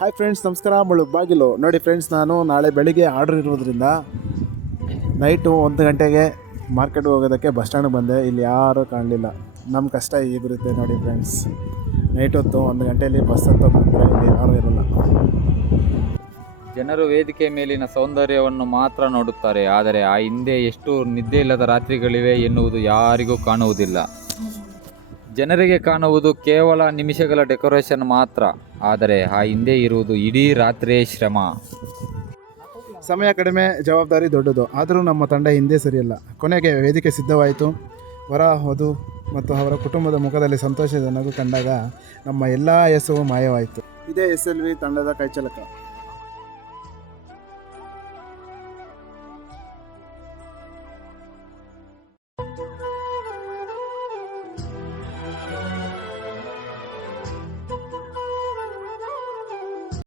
Hi friends, ನಮಸ್ಕಾರ. ಬಾಗಿಲು ನೋಡಿ ಫ್ರೆಂಡ್ಸ್, ನಾನು ನಾಳೆ ಬೆಳಿಗ್ಗೆ ಆರ್ಡ್ರ್ ಇರೋದ್ರಿಂದ ನೈಟು 1 ಗಂಟೆಗೆ ಮಾರ್ಕೆಟ್ಗೆ ಹೋಗೋದಕ್ಕೆ ಬಸ್ ಸ್ಟ್ಯಾಂಡ್ಗೆ ಬಂದೆ. ಇಲ್ಲಿ ಯಾರೂ ಕಾಣಲಿಲ್ಲ. ನಮ್ಮ ಕಷ್ಟ ಹೀಗಿರುತ್ತೆ ನೋಡಿ ಫ್ರೆಂಡ್ಸ್. ನೈಟ್ ಹೊತ್ತು 1 ಗಂಟೆಯಲ್ಲಿ ಬಸ್ ಅಂತ ಬಂದರೆ ಇಲ್ಲಿ ಯಾರೂ ಇರೋಲ್ಲ. ಜನರು ವೇದಿಕೆ ಮೇಲಿನ ಸೌಂದರ್ಯವನ್ನು ಮಾತ್ರ ನೋಡುತ್ತಾರೆ, ಆದರೆ ಆ ಹಿಂದೆ ಎಷ್ಟು ನಿದ್ದೆ ಇಲ್ಲದ ರಾತ್ರಿಗಳಿವೆ ಎನ್ನುವುದು ಯಾರಿಗೂ ಕಾಣುವುದಿಲ್ಲ. ಜನರಿಗೆ ಕಾಣುವುದು ಕೇವಲ ನಿಮಿಷಗಳ ಡೆಕೋರೇಷನ್ ಮಾತ್ರ, ಆದರೆ ಆ ಹಿಂದೆ ಇರುವುದು ಇಡೀ ರಾತ್ರಿಯೇ ಶ್ರಮ. ಸಮಯ ಕಡಿಮೆ, ಜವಾಬ್ದಾರಿ ದೊಡ್ಡದು. ಆದರೂ ನಮ್ಮ ತಂಡ ಹಿಂದೆ ಸರಿಯಲ್ಲ. ಕೊನೆಗೆ ವೇದಿಕೆ ಸಿದ್ಧವಾಯಿತು. ವರ, ವಧು ಮತ್ತು ಅವರ ಕುಟುಂಬದ ಮುಖದಲ್ಲಿ ಸಂತೋಷದ ನಗು ಕಂಡಾಗ ನಮ್ಮ ಎಲ್ಲ ಯಶಸ್ಸು ಮಾಯವಾಯಿತು. ಇದೇ SLV ತಂಡದ ಕೈಚಳಕ.